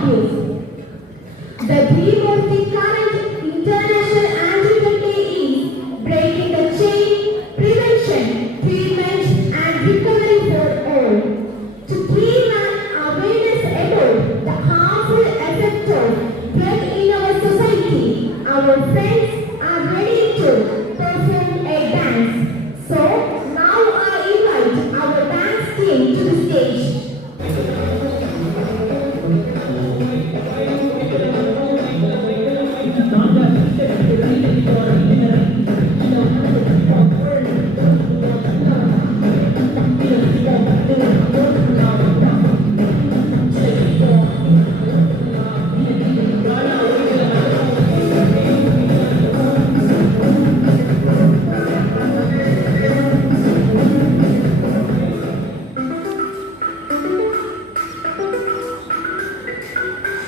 abuse. The dream of the current international anti-drug day is breaking the chain, prevention, treatment and recovery for all. To create an awareness about the harmful effects of drug in our society, our friends are ready to perform a dance. So now I invite our dance team to the stage.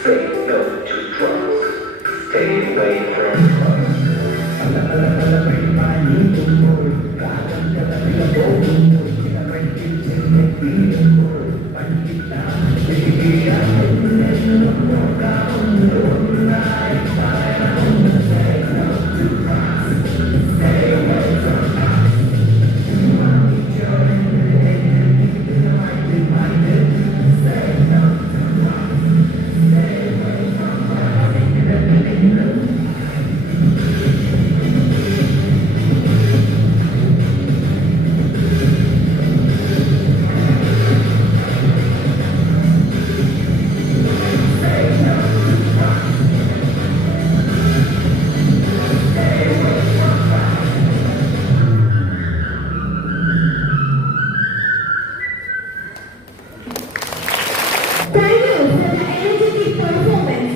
Say no to drugs. Stay away from drugs. Thank you for the energetic performance.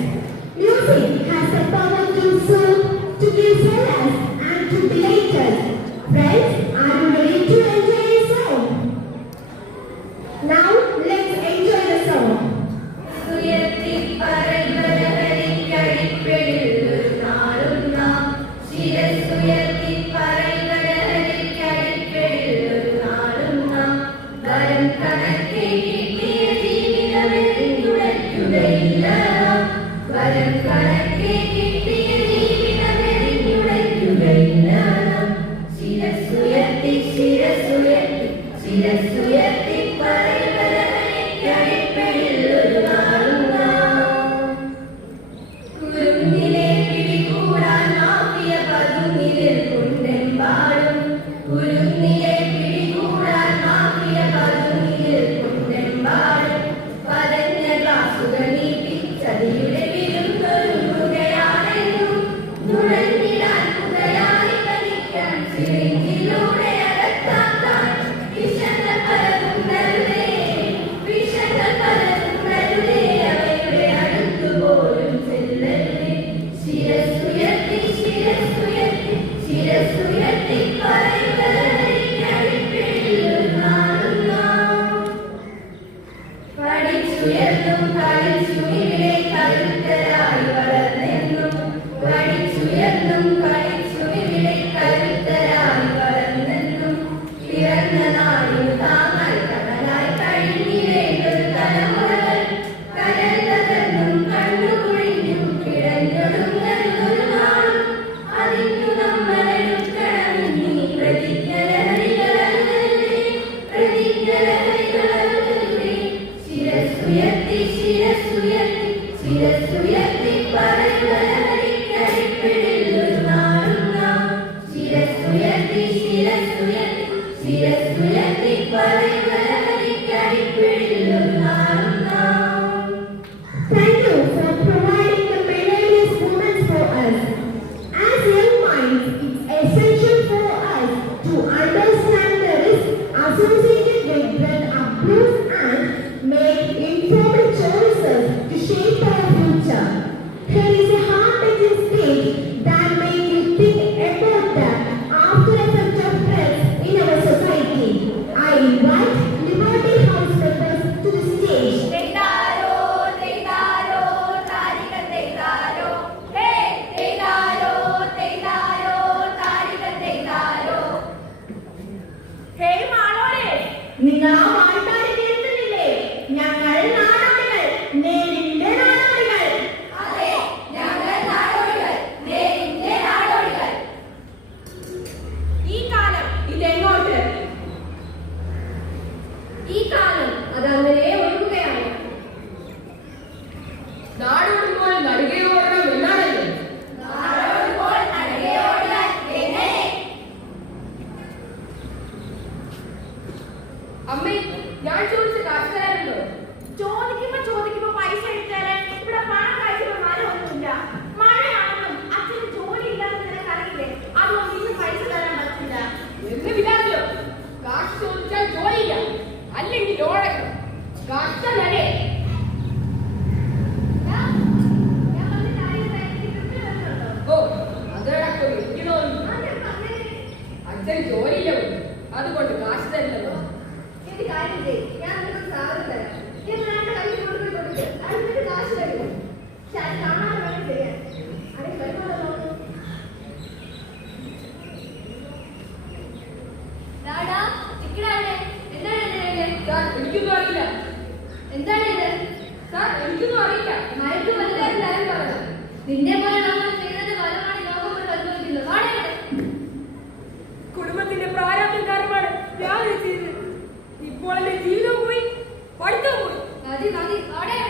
Music has the power to soothe, to give solace, and to delight us. Friends, are you ready to enjoy a song? Now, let's enjoy the song. Thank you for providing the melodious moments for us. As young minds, it's essential for us to understand the risks associated with drug abuse and make informed choices to shape our future. Here is a heart-touching stage that makes you think about the after effects of drugs in our society. I invite എനിക്കൊന്നും അറിയില്ല. മയക്കുമരുന്നുകാരൻ തരം പറഞ്ഞു. നിന്നെ പോലെ നമ്മൾ ചെയ്തത് ഫലമാണ് ലോകം കൊണ്ട് അനുഭവിക്കുന്നത്. വാടകയുടെ കുടുംബത്തിന്റെ പ്രാരാബ്ദം കാരണമാണ് ഞാൻ ഇത് ചെയ്തത്. ഇപ്പോൾ എന്റെ ജീവിതവും പോയി, പഠിത്തവും പോയി. മതി മതി വാടക